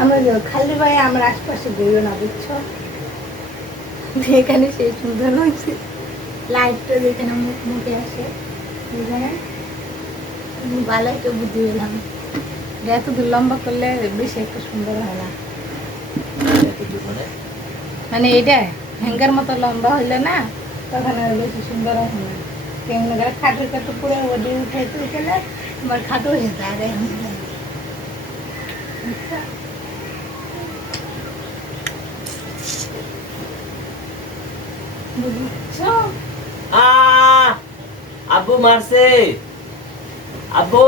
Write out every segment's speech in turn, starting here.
আমরা খালি ভাই আমার আশপাশে ঘুরিও না বুঝছো, এখানে সেই সুন্দর হয়েছে লাইটটা যেখানে মুখ মুখে আসে এখানে ভালো একটা বুদ্ধি পেলাম। এত দূর লম্বা করলে বেশি একটা সুন্দর হয় না, মানে এটা হ্যাঙ্গার মতো লম্বা হইলে না তখন আর বেশি সুন্দর হয় না। কেমন খাটো খাটো পুরো ওডি উঠাইতে উঠলে আমার খাটো হয়ে যায়। বুঝছো আব্বু মারছে, আব্বু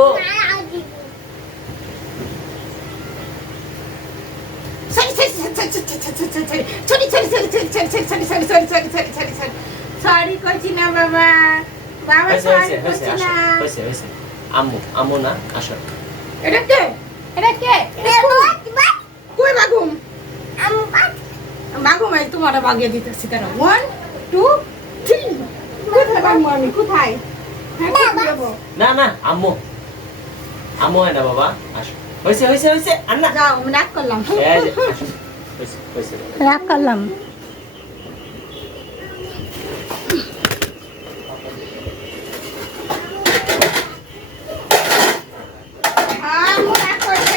সরি করছি না বাবা, বাবা সরি করছি না। আম্মু আম্মু না আসো। এটা কে, এটা কে, কই বাগুম বাগুম, এই তোমার বাগিয়ে দিতেছি তারা। 1 2 3 কোথায় বাগুম আমি, কোথায়? হ্যাঁ কোথায় যাবো? না না আম্মু আম্মু হয় না বাবা, আসো। হইছে হইছে হইছে আন্না যাও, আমি রাগ করলাম, এই যে, আসো। হইছে হইছে রাগ করলাম।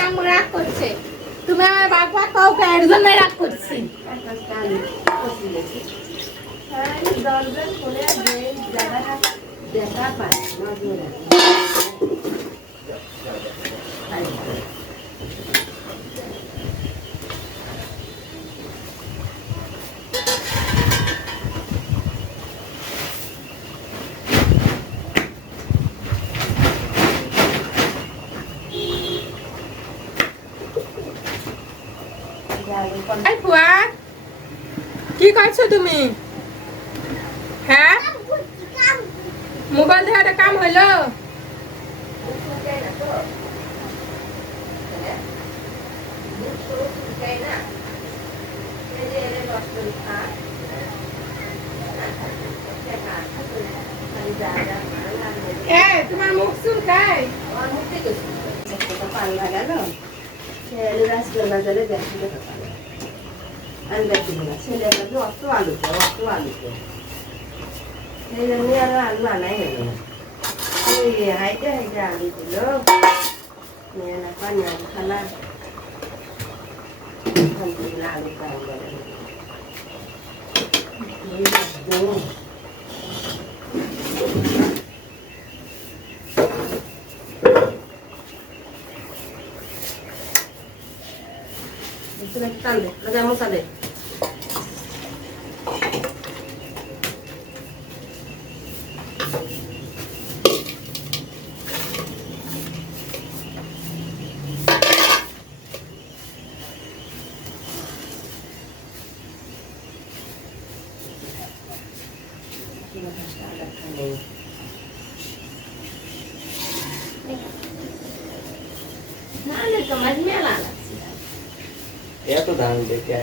আম্মু রাগ করছে, তুমি আমার বাবা কাউ এর জন্য রাগ করছি। এই ফুয়া, কি করছো তুমি? হ্যাঁ, মোবাইল ধরে একটা কাম হইলো? তোমার মুখ চুলকায়? আলু আনাই হলো হাইটে হাইটে আলু দিল পানি আলু খালা আলু টান দে মশা দে। এত ধান দেখে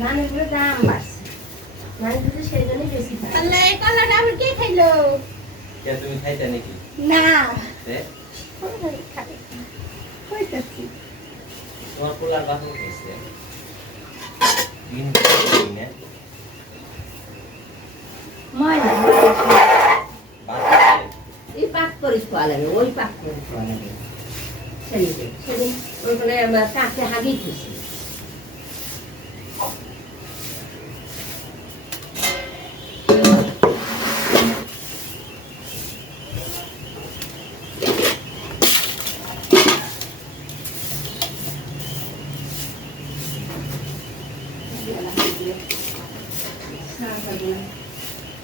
ধানের উপরে দাম বাড়ছে, ধানের উপরে সেই জন্যই বেশি খায়। আল্লাহ, এই কলাটা আবার কে খাইলো? তুমি খাইতে নাকি? না, হ্যাঁ হইতাছি। তোমার পোলার বাসন খাইছে ময়লা এই পাক করিস খাওয়া লাগে, ওই পাক করে খাওয়া লাগে। সেদিন ওইখানে কাছে হাগিয়ে খুশি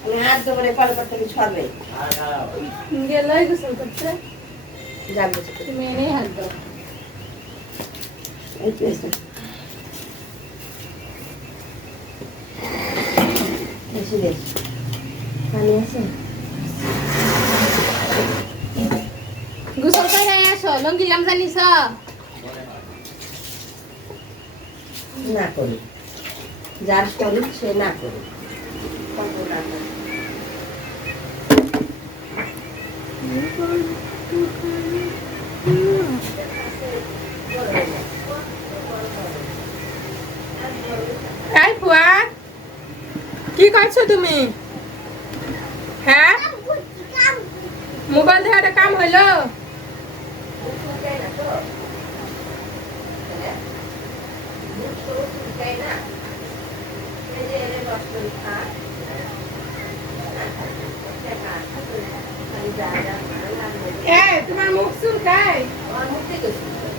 আমি হাত ধরে কলে করতে ছড়বে গেলাই গোসল করতে, যাবো তুমি এনেই হাত দাও। এই তো এসে এসে দেখ পানি আছে গোসল করে আসো, লঙ্গিলাম জানিস? না করি, যার করি সে না করি। কি করছো তুমি? হ্যাঁ, মোবাইল ধরে কাম হইলো? তোমার মুখ চুলকায়?